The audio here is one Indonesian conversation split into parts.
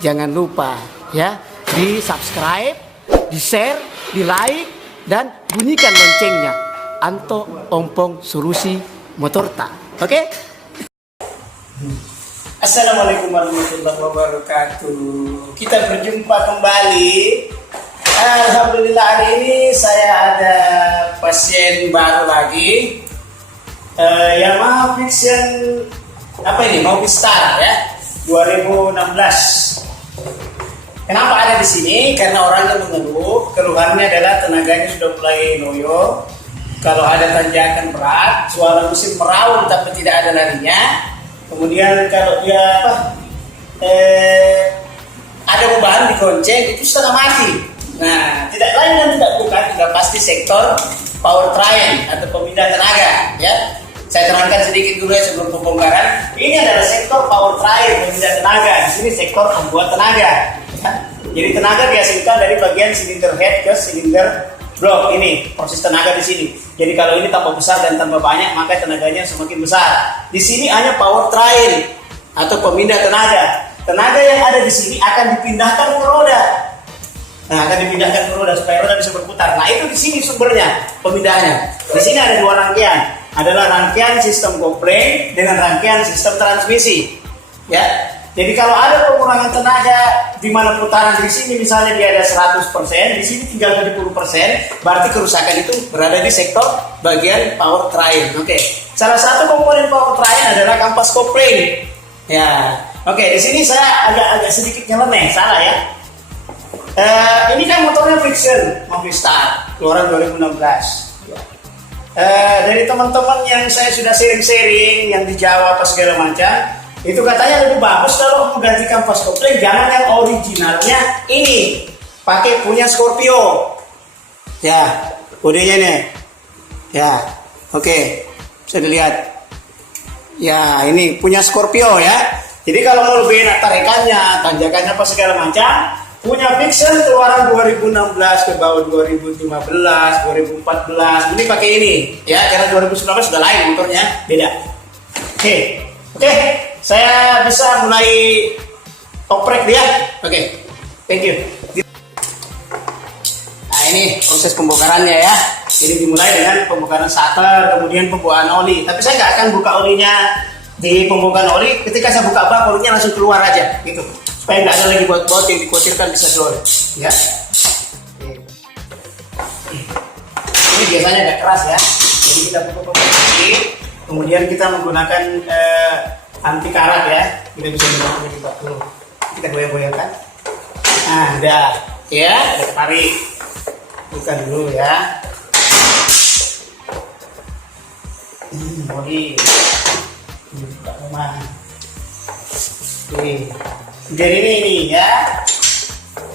Jangan lupa ya, di subscribe, di share, di like, dan bunyikan loncengnya. Anto Ompong Solusi Motorta. Oke? Assalamualaikum warahmatullahi wabarakatuh. Kita berjumpa kembali. Alhamdulillah hari ini saya ada pasien baru lagi. Yamaha Vision apa ini? Movistar ya, 2016. Kenapa ada di sini? Karena orangnya mengeluh, keluhannya adalah tenaganya sudah mulai loyo. Kalau ada tanjakan berat, suara mesin meraung tapi tidak ada larinya. Kemudian kalau dia ada beban di gonceng itu setengah mati. Nah, tidak lain dan tidak bukan, sudah pasti sektor powertrain atau pemindah tenaga. Ya, saya terangkan sedikit dulu ya sebelum pembongkaran. Ini adalah sektor powertrain, pemindah tenaga. Di sini sektor pembuat tenaga. Ya. Jadi tenaga dihasilkan dari bagian silinder head ke silinder block ini, proses tenaga di sini. Jadi kalau ini tambah besar dan tambah banyak, maka tenaganya semakin besar. Di sini hanya powertrain atau pemindah tenaga. Tenaga yang ada di sini akan dipindahkan ke roda. Nah, akan dipindahkan ke roda supaya roda bisa berputar. Nah, itu di sini sumbernya, pemindahnya. Di sini ada dua rangkaian. Adalah rangkaian sistem kopling dengan rangkaian sistem transmisi. Ya. Jadi kalau ada pengurangan tenaga di mana putaran di sini misalnya dia ada 100%, di sini tinggal 70%, berarti kerusakan itu berada di sektor bagian powertrain. Oke. Salah satu komponen powertrain adalah kampas kopling. Ya. Oke, di sini saya agak sedikit nyeleneh, salah ya. Ini kan motornya Vision Movistar keluaran 2016. Dari teman-teman yang saya sudah sharing yang di Jawa apa segala macam, itu katanya lebih bagus kalau mengganti kampas kopling jangan yang originalnya ini, pakai punya Scorpio. Ya, kodenya nih. Ya, oke, bisa dilihat. Ya, ini punya Scorpio ya. Jadi kalau mau lebih enak tarikannya, tanjakannya apa segala macam, punya Vision keluaran 2016 ke bawah 2015, 2014. Ini pakai ini ya, karena 2019 sudah lain motornya, beda. Oke. Saya bisa mulai oprek dia. Oke. Thank you. Nah, ini proses pembongkarannya ya. Jadi dimulai dengan pembongkaran starter, kemudian pembukaan oli. Tapi saya nggak akan buka olinya di pembongkaran oli. Ketika saya buka bak, olinya langsung keluar aja gitu. Supaya nggak ada lagi buat-buat yang dikhawatirkan bisa keluar, ya. Ini biasanya agak keras ya, jadi kita pukul sedikit, kemudian kita menggunakan anti karat ya, kita bisa menggunakan di bak dulu, kita goyang-goyangkan. Nah, udah, ya, kita tarik, buka dulu ya. Bodi, buka rumah. Oke. Jadi ini ya.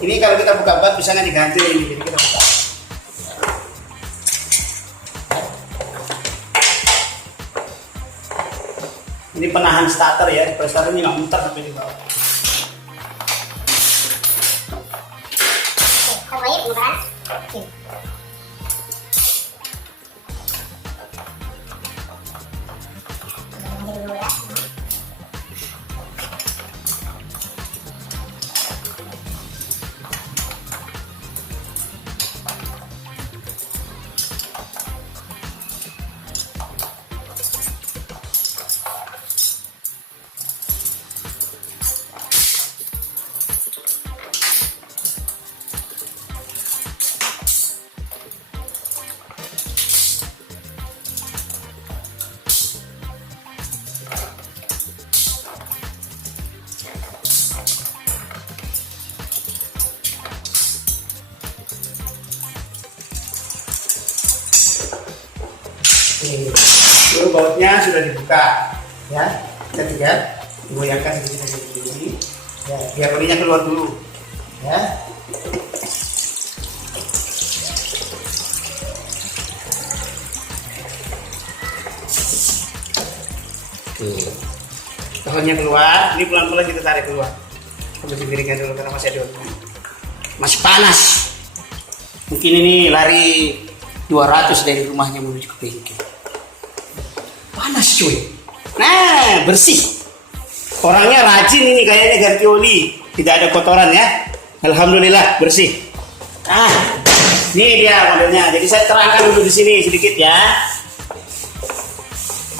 Ini kalau kita buka bak bisa nggak diganti ini, jadi kita buka. Ini penahan starter ya, starter ini nggak muter sampai di bawah. Dulu bautnya sudah dibuka ya, kita tinggal goyangkan sedikit ini ya, biar olinya keluar dulu ya. Tahunnya keluar, ini pelan-pelan kita tarik keluar. Kita dimiringkan dulu karena masih ada masih panas. Mungkin ini lari 200 dari rumahnya menuju ke bengkel. panas cuy. Nah, bersih. Orangnya rajin ini kayaknya ganti oli. Tidak ada kotoran ya. Alhamdulillah bersih. Ini dia modelnya. Jadi saya terangkan dulu di sini sedikit ya.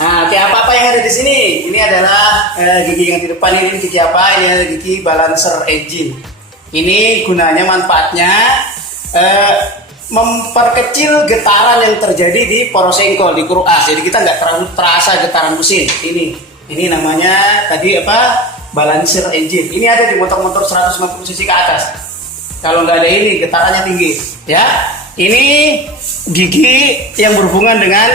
Nah, oke, apa-apa yang ada di sini? Ini adalah gigi yang di depan ini gigi apa? Ini adalah gigi balancer engine. Ini gunanya manfaatnya memperkecil getaran yang terjadi di porosengkol, di kuruk as. Jadi kita nggak terlalu terasa getaran mesin. Ini namanya tadi apa? Balancer engine. Ini ada di motor-motor 150 cc ke atas. Kalau nggak ada ini getarannya tinggi, ya. Ini gigi yang berhubungan dengan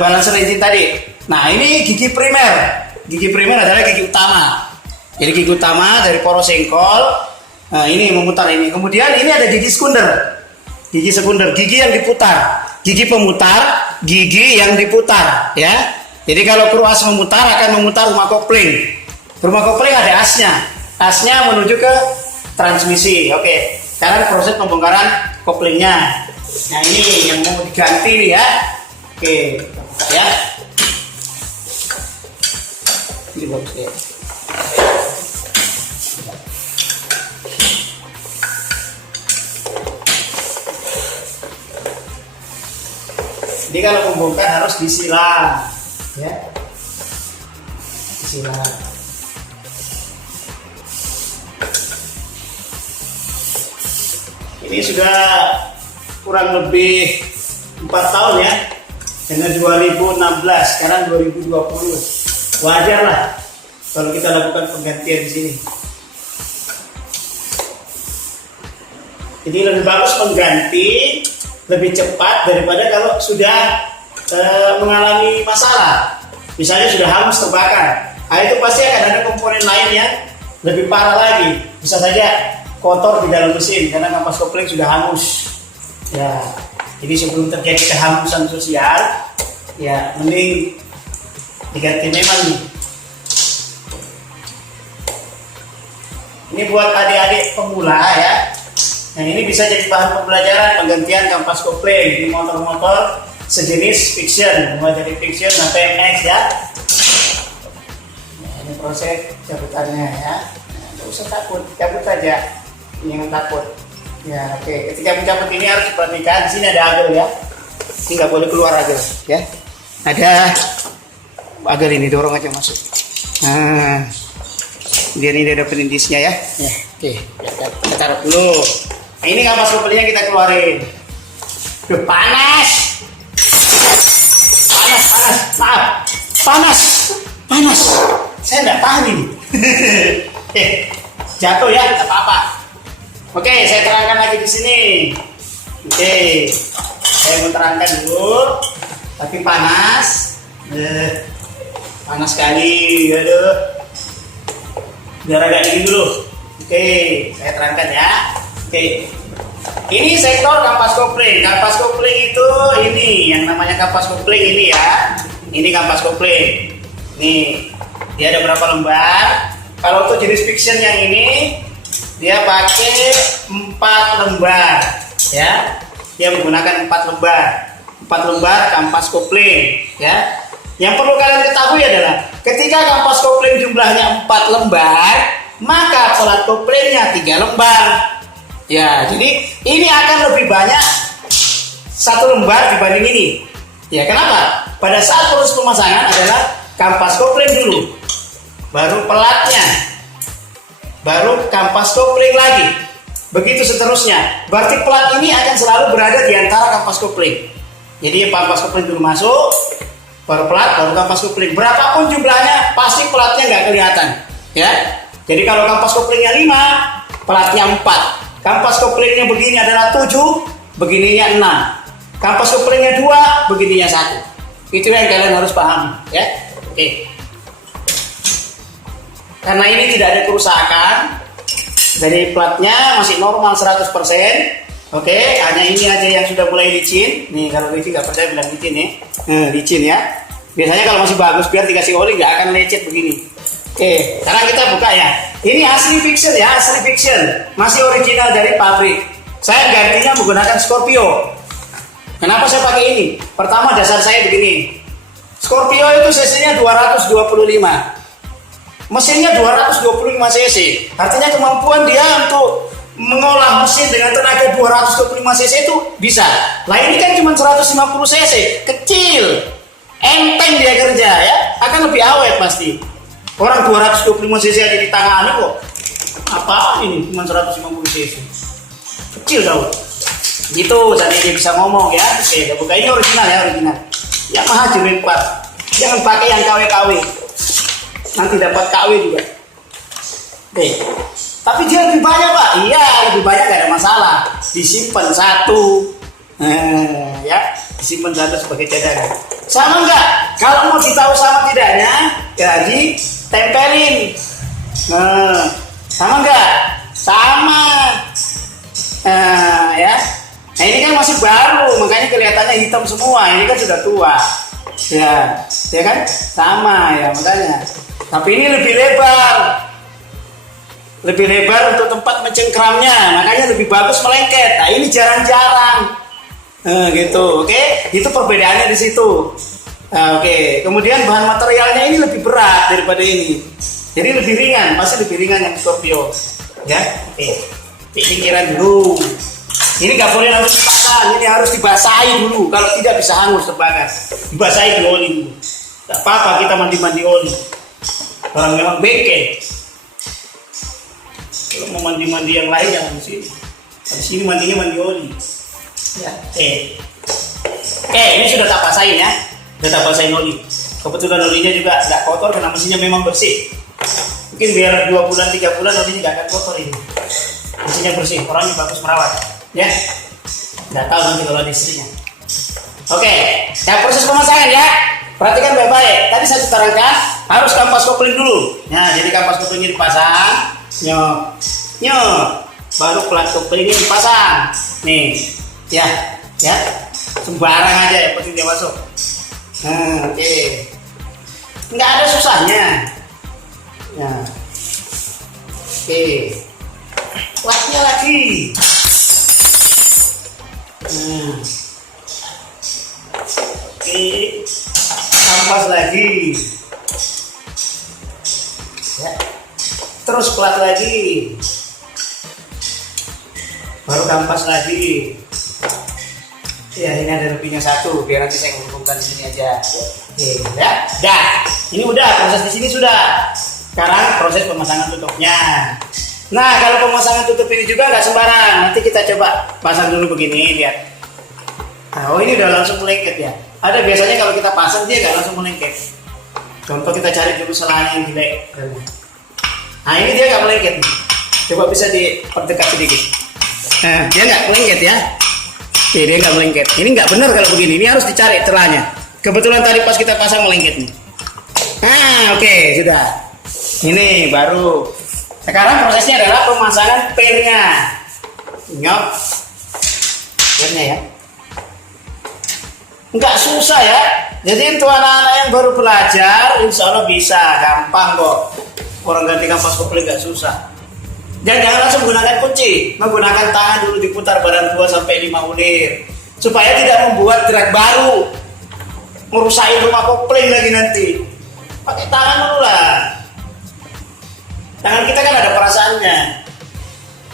balancer engine tadi. Nah, ini gigi primer. Gigi primer adalah gigi utama. Jadi gigi utama dari porosengkol. Nah, ini memutar ini. Kemudian ini ada gigi sekunder. Gigi sekunder, gigi yang diputar. Gigi pemutar, gigi yang diputar, ya. Jadi kalau kru as memutar akan memutar rumah kopling. Rumah kopling ada asnya. Asnya menuju ke transmisi. Oke. Sekarang proses pembongkaran koplingnya. Nah, ini yang mau diganti nih ya. Oke, ya. Ini bagus ya. Jadi kalau membongkar harus disilang, ya. Disilang. Ini sudah kurang lebih 4 tahun ya. Dengan 2016, sekarang 2020. Wajar lah kalau kita lakukan penggantian di sini. Jadi lebih bagus mengganti lebih cepat daripada kalau sudah mengalami masalah. Misalnya sudah hangus terbakar. Nah, itu pasti akan ada komponen lain yang lebih parah lagi. Bisa saja kotor di dalam mesin karena kampas kopling sudah hangus. Ya, jadi sebelum terjadi kehanggusan sosial, ya mending diganti memang nih. Ini buat adik-adik pemula ya. Nah, ini bisa jadi bahan pembelajaran penggantian kampas kopling di motor-motor sejenis fiction, mulai dari fiction sampai MX ya. Nah, ini proses cabutannya ya. Nah, nggak usah takut, cabut saja. Jangan takut. Ya, oke. Ketika mencabut ini harus diperhatikan. Di sini ada agar ya. Ini nggak boleh keluar agar, ya. Ada agar ini, dorong aja masuk. Nah, dia ini ada penindisnya ya. Ya, oke. Kita taruh dulu. Nah, ini kampas koplingnya kita keluarin. Duh, panas. Maaf. Panas. Saya nggak tahan ini. Jatuh ya, nggak apa-apa. Oke, saya terangkan lagi di sini. Oke, saya mau terangkan dulu. Tapi panas. Panas sekali. Aduh. Biar agak dingin dulu. Oke, saya terangkan ya. Oke, ini sektor kampas kopling. Kampas kopling itu ini yang namanya kampas kopling ini ya. Ini kampas kopling. Nih, dia ada berapa lembar? Kalau untuk jenis fiction yang ini, dia pakai 4 lembar, ya. Dia menggunakan 4 lembar. 4 lembar kampas kopling, ya. Yang perlu kalian ketahui adalah ketika kampas kopling jumlahnya 4 lembar, maka pelat koplingnya 3 lembar. Ya, jadi ini akan lebih banyak 1 lembar dibanding ini. Ya, kenapa? Pada saat proses pemasangan adalah kampas kopling dulu, baru pelatnya, baru kampas kopling lagi. Begitu seterusnya. Berarti pelat ini akan selalu berada di antara kampas kopling. Jadi kampas kopling dulu masuk, baru pelat, baru kampas kopling. Berapapun jumlahnya, pasti pelatnya nggak kelihatan. Ya. Jadi kalau kampas koplingnya 5, pelatnya 4. Kampas koplingnya begini adalah 7, begininya 6. Kampas koplingnya 2, begininya 1. Itu yang kalian harus pahami, ya. Oke. Karena ini tidak ada kerusakan, jadi platnya masih normal 100%. Oke, hanya ini aja yang sudah mulai licin. Nih, kalau licin nggak percaya bilang licin ya. Licin ya. Biasanya kalau masih bagus biar dikasih oli nggak akan lecet begini. Oke, sekarang kita buka ya. Ini asli fiction ya, asli fiction. Masih original dari pabrik. Saya gantinya menggunakan Scorpio. Kenapa saya pakai ini? Pertama, dasar saya begini. Scorpio itu cc-nya 225. Mesinnya 225 cc. Artinya kemampuan dia untuk mengolah mesin dengan tenaga 225 cc itu bisa. Lah ini kan cuma 150 cc, kecil. Enteng dia kerja ya. Akan lebih awet pasti. Orang 225 cc aja di tangan kok. Apa ini? Cuma 150 cc. Kecil tau. Gitu, jadi dia bisa ngomong ya. Oke, kita buka ini original ya, original. Yamaha J4. Jangan pakai yang KW-KW. Nanti dapat KW juga. Oke. Tapi dia lebih banyak, Pak. Iya, lebih banyak gak ada masalah. Disimpan satu. Ya, disimpan satu sebagai cadangan. Sama enggak? Kalau mau ditahu sama tidaknya, jadi tempelin. Sama enggak? Sama. Ya. Nah ini kan masih baru, makanya kelihatannya hitam semua. Ini kan sudah tua, ya kan, sama ya makanya. Tapi ini lebih lebar untuk tempat mencengkramnya, makanya lebih bagus melengket. Nah ini jarang-jarang, gitu, oke? Itu perbedaannya di situ. Oke. Kemudian bahan materialnya ini lebih berat daripada ini, jadi lebih ringan, masih lebih ringan yang Scorpio, ya. Oke. Pikiran dulu. Ini nggak boleh langsung dipasang, ini harus dibasahi dulu. Kalau tidak bisa hangus terbakar. Dibasahi di oli dulu. Tak apa-apa kita mandi-mandi oli. Orang memang bengkel. Kalau mau mandi-mandi yang lain jangan di sini. Di sini mandinya mandi oli. Ya. Ini sudah tak basahin ya. Sudah tak basahin oli. Kebetulan olinya juga nggak kotor karena mesinnya memang bersih. Mungkin biar 2 bulan 3 bulan olinya nggak akan kotor ini. Mesinnya bersih, orangnya bagus merawat. Ya, nggak tahu nanti kalau ada istrinya. Oke, nah proses pemasangan ya, perhatikan baik-baik. Tadi saya terangkan harus kampas kopling dulu. Nah, jadi kampas koplingnya dipasang, nyok, baru plat koplingnya dipasang. Nih, ya, sembarang aja yang penting dia masuk. Nah, oke, nggak ada susahnya. Nah, oke, platnya lagi. Oke, kampas lagi ya. Terus plat lagi, baru kampas lagi ya. Ini ada lebihnya satu, biar nanti saya ngumpulkan di sini aja. Oke, ya, dah. Ini udah proses di sini sudah. Sekarang proses pemasangan tutupnya. Nah, kalau pemasangan tutup ini juga nggak sembarang. Nanti kita coba pasang dulu begini, lihat. Nah, ini udah langsung melengket ya. Ada biasanya kalau kita pasang dia nggak langsung melengket. Contoh kita cari dulu selanya yang jelek. Nah, ini dia nggak melengket. Coba bisa diperdekat sedikit. Nah, dia nggak melengket ya. Oke, dia nggak melengket. Ini nggak benar kalau begini. Ini harus dicari celahnya. Kebetulan tadi pas kita pasang melengket nih. Nah, oke, sudah. Ini baru. Sekarang prosesnya adalah pemasangan pirnya. Nyok. Pirnya ya. Nggak susah ya. Jadi untuk anak-anak yang baru belajar, insya Allah bisa. Gampang kok. Orang ganti kampas kopling nggak susah. Dan jangan langsung menggunakan kunci. Menggunakan tangan dulu diputar barang 2-5 ulir. Supaya tidak membuat drag baru. Merusakin rumah kopling lagi nanti. Pakai tangan dulu lah. Tangan kita kan ada perasaannya,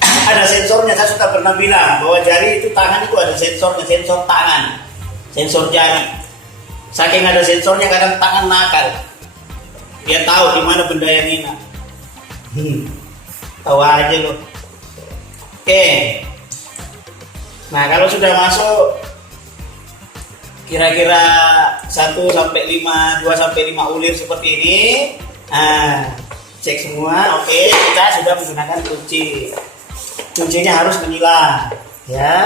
ada sensornya. Saya sudah pernah bilang bahwa jari itu, tangan itu ada sensornya, sensor tangan, sensor jari. Saking ada sensornya kadang tangan nakal, dia tahu di mana benda yang hina. Tahu aja loh. Oke. Nah kalau sudah masuk kira-kira 1-5, 2-5 ulir seperti ini, cek semua, oke, kita sudah menggunakan kunci. Kuncinya harus menyala, ya.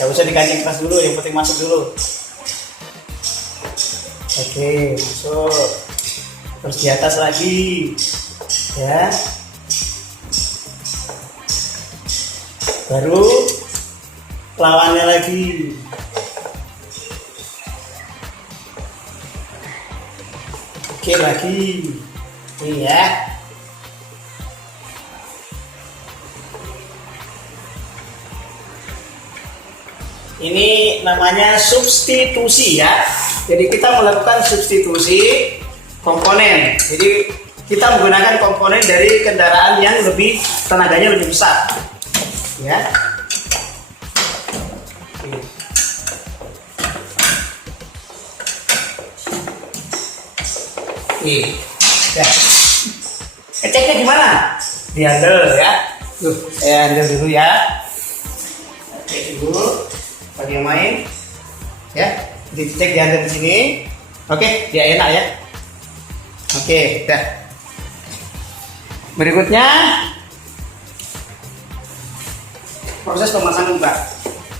Gak usah dikancing keras dulu, yang penting masuk dulu. Oke, masuk. Terus di atas lagi, ya. Baru lawannya lagi. Oke lagi, ini ya. Ini namanya substitusi ya. Jadi kita melakukan substitusi komponen. Jadi kita menggunakan komponen dari kendaraan yang lebih tenaganya lebih besar. Ya. Ya. Ceknya gimana? Di handle ya. Tuh, saya handle dulu ya. Cek dulu. Bagi yang main, ya. Dicek di handle di sini. Oke, dia enak ya. Oke, dah. Berikutnya proses pemasangan bak.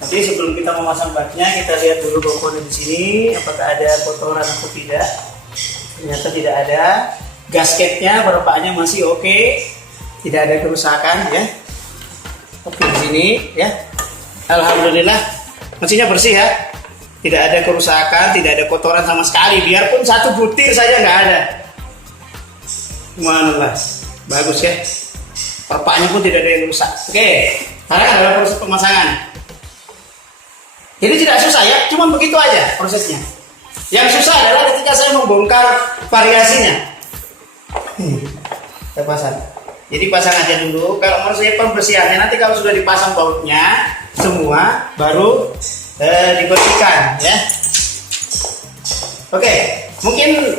Tapi sebelum kita memasang baknya, kita lihat dulu komponen di sini apakah ada kotoran atau tidak. Ternyata tidak ada. Gasketnya, perpaknya masih oke, tidak ada kerusakan ya. Oke di sini ya. Alhamdulillah, mesinnya bersih ya. Tidak ada kerusakan, tidak ada kotoran sama sekali. Biarpun satu butir saja nggak ada. Subhanallah, bagus ya. Perpaknya pun tidak ada yang rusak. Oke, sekarang adalah proses pemasangan. Jadi tidak susah ya, cuma begitu aja prosesnya. Yang susah adalah ketika saya membongkar variasinya. Kita pasang. Jadi pasang aja dulu. Kalau menurut saya pembersihannya nanti kalau sudah dipasang bautnya semua baru dibersihkan ya. Oke, mungkin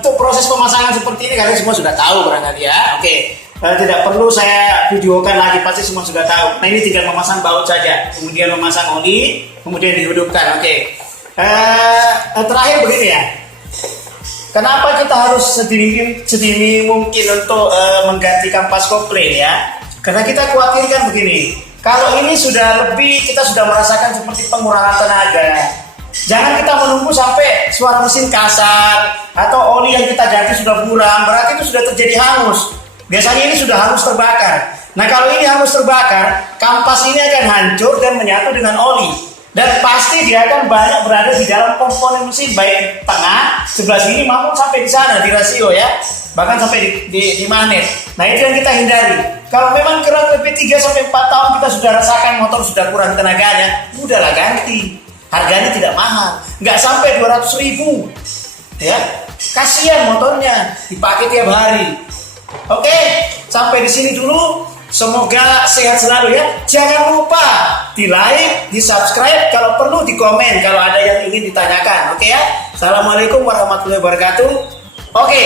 untuk proses pemasangan seperti ini kalian semua sudah tahu barangkali ya. Oke, tidak perlu saya videokan lagi, pasti semua sudah tahu. Nah ini tinggal memasang baut saja, kemudian memasang oli, kemudian dihidupkan. Oke, terakhir begini ya. Kenapa kita harus sedini mungkin untuk mengganti kampas kopling ya? Karena kita khawatirkan begini, kalau ini sudah lebih, kita sudah merasakan seperti pengurangan tenaga. Jangan kita menunggu sampai suara mesin kasar atau oli yang kita ganti sudah buram, berarti itu sudah terjadi hangus. Biasanya ini sudah hangus terbakar. Nah kalau ini hangus terbakar, kampas ini akan hancur dan menyatu dengan oli. Dan pasti dia akan banyak berada di dalam komponen mesin, baik tengah, sebelah sini maupun sampai di sana, di rasio ya. Bahkan sampai di magnet. Nah itu yang kita hindari. Kalau memang kurang lebih 3-4 tahun kita sudah rasakan motor sudah kurang tenaganya, udahlah ganti. Harganya tidak mahal, nggak sampai 200.000 ya. Kasihan motornya dipakai tiap hari. Oke, sampai di sini dulu. Semoga sehat selalu ya. Jangan lupa di like, di subscribe, kalau perlu di komen kalau ada yang ingin ditanyakan. Oke ya. Assalamualaikum warahmatullahi wabarakatuh. Oke.